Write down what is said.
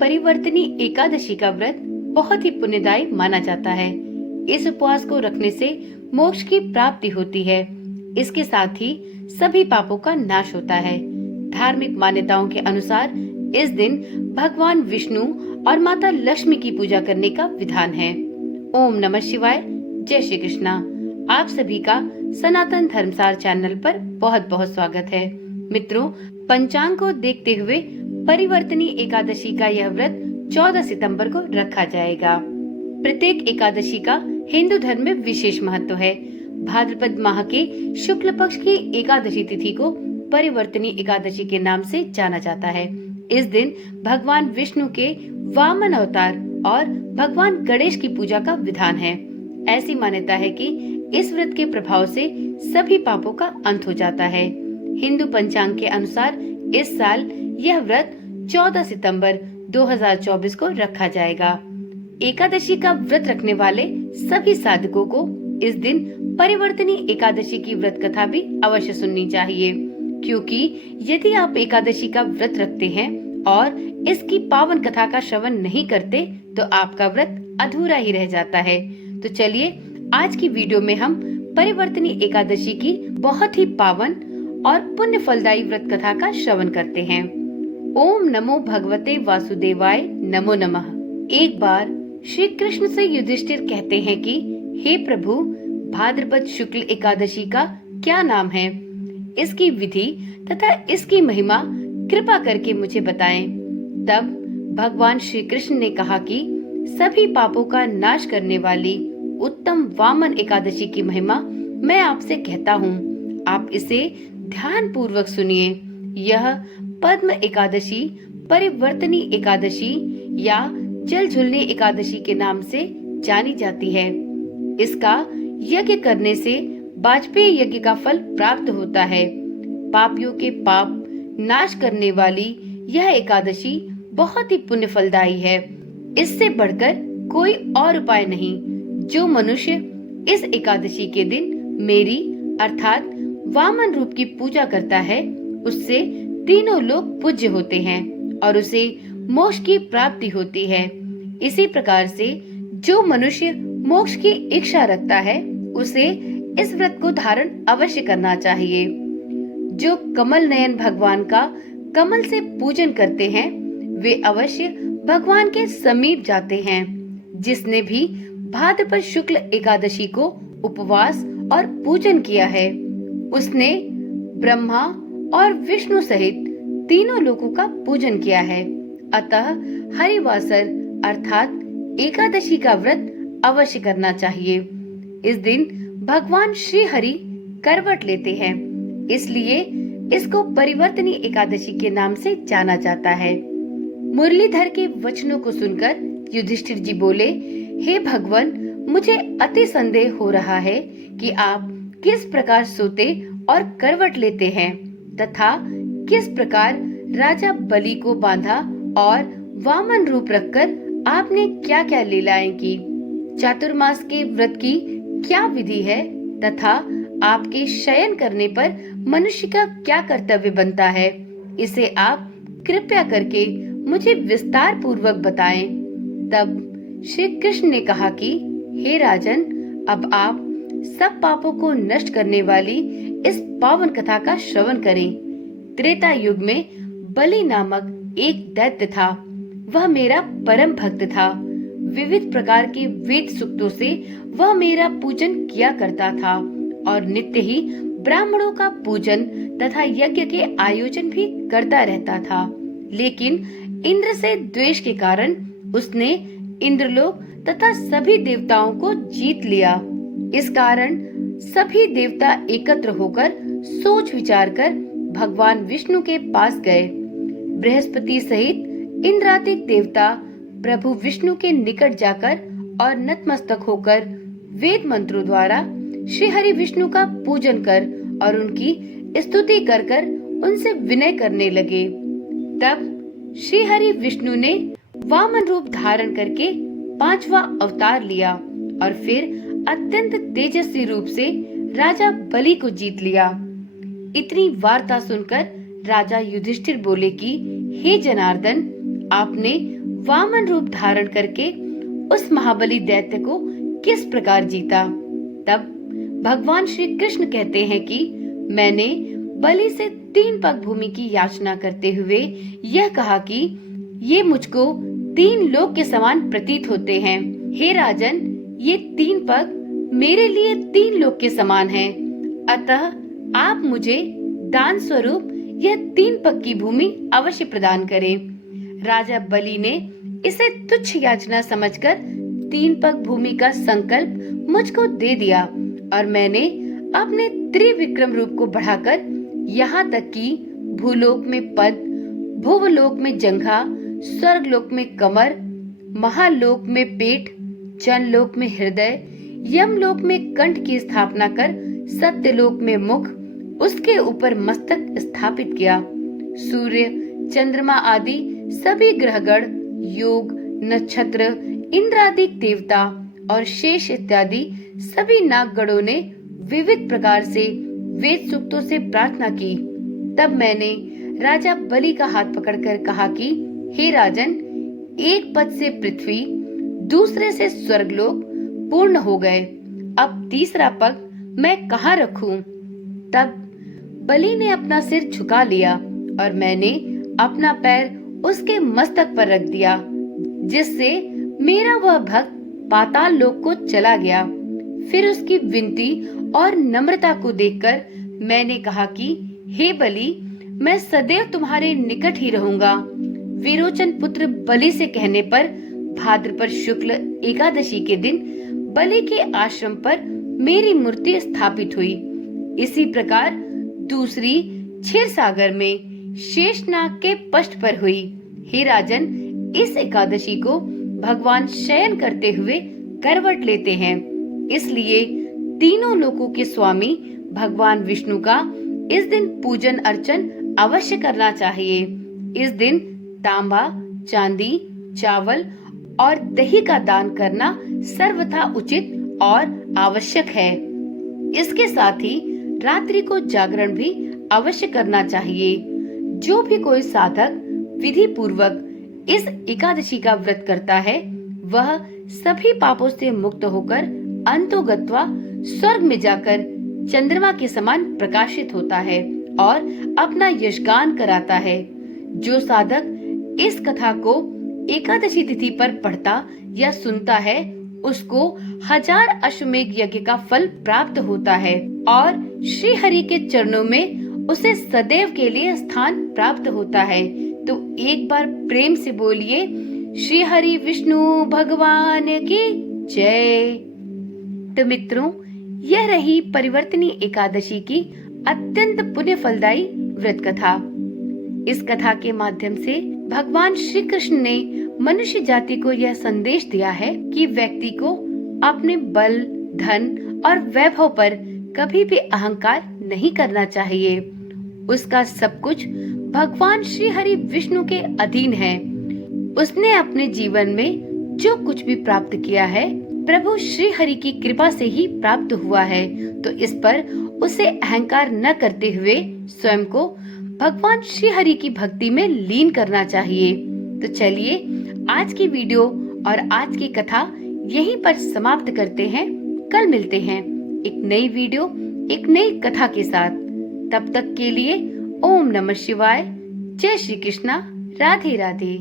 परिवर्तनी एकादशी का व्रत बहुत ही पुण्यदायी माना जाता है। इस उपवास को रखने से मोक्ष की प्राप्ति होती है। इसके साथ ही सभी पापों का नाश होता है। धार्मिक मान्यताओं के अनुसार इस दिन भगवान विष्णु और माता लक्ष्मी की पूजा करने का विधान है। ओम नमः शिवाय। जय श्री कृष्णा। आप सभी का सनातन धर्मसार चैनल पर बहुत बहुत स्वागत है। मित्रों, पंचांग को देखते हुए परिवर्तनी एकादशी का यह व्रत 14 सितंबर को रखा जाएगा। प्रत्येक एकादशी का हिंदू धर्म में विशेष महत्व है। भाद्रपद माह के शुक्ल पक्ष की एकादशी तिथि को परिवर्तनी एकादशी के नाम से जाना जाता है। इस दिन भगवान विष्णु के वामन अवतार और भगवान गणेश की पूजा का विधान है। ऐसी मान्यता है कि इस व्रत के प्रभाव से सभी पापों का अंत हो जाता है। हिंदू पंचांग के अनुसार इस साल यह व्रत 14 सितंबर 2024 को रखा जाएगा। एकादशी का व्रत रखने वाले सभी साधकों को इस दिन परिवर्तनी एकादशी की व्रत कथा भी अवश्य सुननी चाहिए, क्योंकि यदि आप एकादशी का व्रत रखते हैं और इसकी पावन कथा का श्रवण नहीं करते तो आपका व्रत अधूरा ही रह जाता है। तो चलिए आज की वीडियो में हम परिवर्तनी एकादशी की बहुत ही पावन और पुण्य फलदायी व्रत कथा का श्रवण करते हैं। ओम नमो भगवते वासुदेवाय नमो नमः। एक बार श्री कृष्ण से युधिष्ठिर कहते हैं कि हे प्रभु, भाद्रपद शुक्ल एकादशी का क्या नाम है? इसकी विधि तथा इसकी महिमा कृपा करके मुझे बताएं। तब भगवान श्री कृष्ण ने कहा कि सभी पापों का नाश करने वाली उत्तम वामन एकादशी की महिमा मैं आपसे कहता हूँ। आप इसे ध्यान पूर्वक सुनिए। यह पद्म एकादशी, परिवर्तनी एकादशी या जल झुलनी एकादशी के नाम से जानी जाती है। इसका यज्ञ करने से वाजपेय यज्ञ का फल प्राप्त होता है। पापियों के पाप नाश करने वाली यह एकादशी बहुत ही पुण्य फलदायी है। इससे बढ़कर कोई और उपाय नहीं। जो मनुष्य इस एकादशी के दिन मेरी अर्थात वामन रूप की पूजा करता है, उससे तीनों लोग पूज्य होते हैं और उसे मोक्ष की प्राप्ति होती है। इसी प्रकार से जो मनुष्य मोक्ष की इच्छा रखता है, उसे इस व्रत को धारण अवश्य करना चाहिए। जो कमल नयन भगवान का कमल से पूजन करते हैं, वे अवश्य भगवान के समीप जाते हैं। जिसने भी भाद्रपद शुक्ल एकादशी को उपवास और पूजन किया है, उसने ब्रह्मा और विष्णु सहित तीनों लोगों का पूजन किया है। अतः हरिवासर अर्थात एकादशी का व्रत अवश्य करना चाहिए। इस दिन भगवान श्री हरि करवट लेते हैं, इसलिए इसको परिवर्तनी एकादशी के नाम से जाना जाता है। मुरलीधर के वचनों को सुनकर युधिष्ठिर जी बोले, हे भगवान, मुझे अति संदेह हो रहा है कि आप किस प्रकार सोते और करवट लेते हैं तथा किस प्रकार राजा बलि को बांधा और वामन रूप रखकर आपने क्या क्या लीलाएं की। चातुर्मास के व्रत की क्या विधि है तथा आपके शयन करने पर मनुष्य का क्या कर्तव्य बनता है, इसे आप कृपया करके मुझे विस्तार पूर्वक बताएं। तब श्री कृष्ण ने कहा कि हे राजन, अब आप सब पापों को नष्ट करने वाली इस पावन कथा का श्रवण करें। त्रेता युग में बलि नामक एक दैत्य था। वह मेरा परम भक्त था। विविध प्रकार के वेद सूक्तों से वह मेरा पूजन किया करता था और नित्य ही ब्राह्मणों का पूजन तथा यज्ञ के आयोजन भी करता रहता था। लेकिन इंद्र से द्वेष के कारण उसने इंद्रलोक तथा सभी देवताओं को जीत लिया। इस कारण सभी देवता एकत्र होकर सोच विचार कर भगवान विष्णु के पास गए। बृहस्पति सहित इंद्रादिक देवता प्रभु विष्णु के निकट जाकर और नतमस्तक होकर वेद मंत्रों द्वारा श्री हरि विष्णु का पूजन कर और उनकी स्तुति कर कर उनसे विनय करने लगे। तब श्री हरि विष्णु ने वामन रूप धारण करके 5वां अवतार लिया और फिर अत्यंत तेजस्वी रूप से राजा बलि को जीत लिया। इतनी वार्ता सुनकर राजा युधिष्ठिर बोले कि हे जनार्दन, आपने वामन रूप धारण करके उस महाबली दैत्य को किस प्रकार जीता। तब भगवान श्री कृष्ण कहते हैं कि मैंने बलि से 3 पग भूमि की याचना करते हुए यह कहा कि ये मुझको 3 लोक के समान प्रतीत होते हैं। हे राजन, ये 3 पग मेरे लिए 3 लोक के समान हैं। अतः आप मुझे दान स्वरूप यह 3 पग की भूमि अवश्य प्रदान करें। राजा बलि ने इसे तुच्छ याचना समझकर 3 पग भूमि का संकल्प मुझको दे दिया और मैंने अपने त्रिविक्रम रूप को बढ़ाकर यहाँ तक कि भूलोक में पद, भुवलोक में जंघा, स्वर्गलोक में कमर, महालोक में पेट, जनलोक में हृदय, यमलोक में कंठ की स्थापना कर सत्यलोक में मुख, उसके ऊपर मस्तक स्थापित किया। सूर्य, चंद्रमा आदि सभी ग्रहगण, योग, नक्षत्र, इंद्रादिक देवता और शेष इत्यादि सभी नागगणों ने विविध प्रकार से वेद सूक्तों से प्रार्थना की। तब मैंने राजा बलि का हाथ पकड़कर कहा कि हे राजन, एक पद से पृथ्वी, दूसरे से स्वर्गलोक पूर्ण हो गए। अब तीसरा पग मैं कहाँ रखूं? तब बलि ने अपना सिर झुका लिया और मैंने अपना पैर उसके मस्तक पर रख दिया, जिससे मेरा वह भक्त पाताल लोक को चला गया। फिर उसकी विनती और नम्रता को देखकर मैंने कहा कि हे बलि, मैं सदैव तुम्हारे निकट ही रहूंगा। विरोचन पुत्र बलि से कहने पर भाद्रपद शुक्ल एकादशी के दिन बलि के आश्रम पर मेरी मूर्ति स्थापित हुई। इसी प्रकार दूसरी क्षीरसागर में शेषनाग के पष्ठ पर हुई। हे राजन, इस एकादशी को भगवान शयन करते हुए करवट लेते हैं, इसलिए तीनों लोकों के स्वामी भगवान विष्णु का इस दिन पूजन अर्चन अवश्य करना चाहिए। इस दिन तांबा, चांदी, चावल और दही का दान करना सर्वथा उचित और आवश्यक है। इसके साथ ही रात्रि को जागरण भी अवश्य करना चाहिए। जो भी कोई साधक विधि पूर्वक इस एकादशी का व्रत करता है, वह सभी पापों से मुक्त होकर अंतोगत्वा स्वर्ग में जाकर चंद्रमा के समान प्रकाशित होता है और अपना यशगान कराता है। जो साधक इस कथा को एकादशी तिथि पर पढ़ता या सुनता है, उसको 1000 अश्वमेध यज्ञ का फल प्राप्त होता है और श्री हरि के चरणों में उसे सदैव के लिए स्थान प्राप्त होता है। तो एक बार प्रेम से बोलिए, श्री हरि विष्णु भगवान की जय। तो मित्रों, यह रही परिवर्तनी एकादशी की अत्यंत पुण्य फलदायी व्रत कथा। इस कथा के माध्यम से भगवान श्री कृष्ण ने मनुष्य जाति को यह संदेश दिया है कि व्यक्ति को अपने बल, धन और वैभव पर कभी भी अहंकार नहीं करना चाहिए। उसका सब कुछ भगवान श्री हरि विष्णु के अधीन है। उसने अपने जीवन में जो कुछ भी प्राप्त किया है, प्रभु श्री हरि की कृपा से ही प्राप्त हुआ है। तो इस पर उसे अहंकार न करते हुए स्वयं को भगवान श्री हरि की भक्ति में लीन करना चाहिए। तो चलिए आज की वीडियो और आज की कथा यहीं पर समाप्त करते हैं। कल मिलते हैं एक नई वीडियो, एक नई कथा के साथ। तब तक के लिए ओम नमः शिवाय, जय श्री कृष्णा, राधे राधे।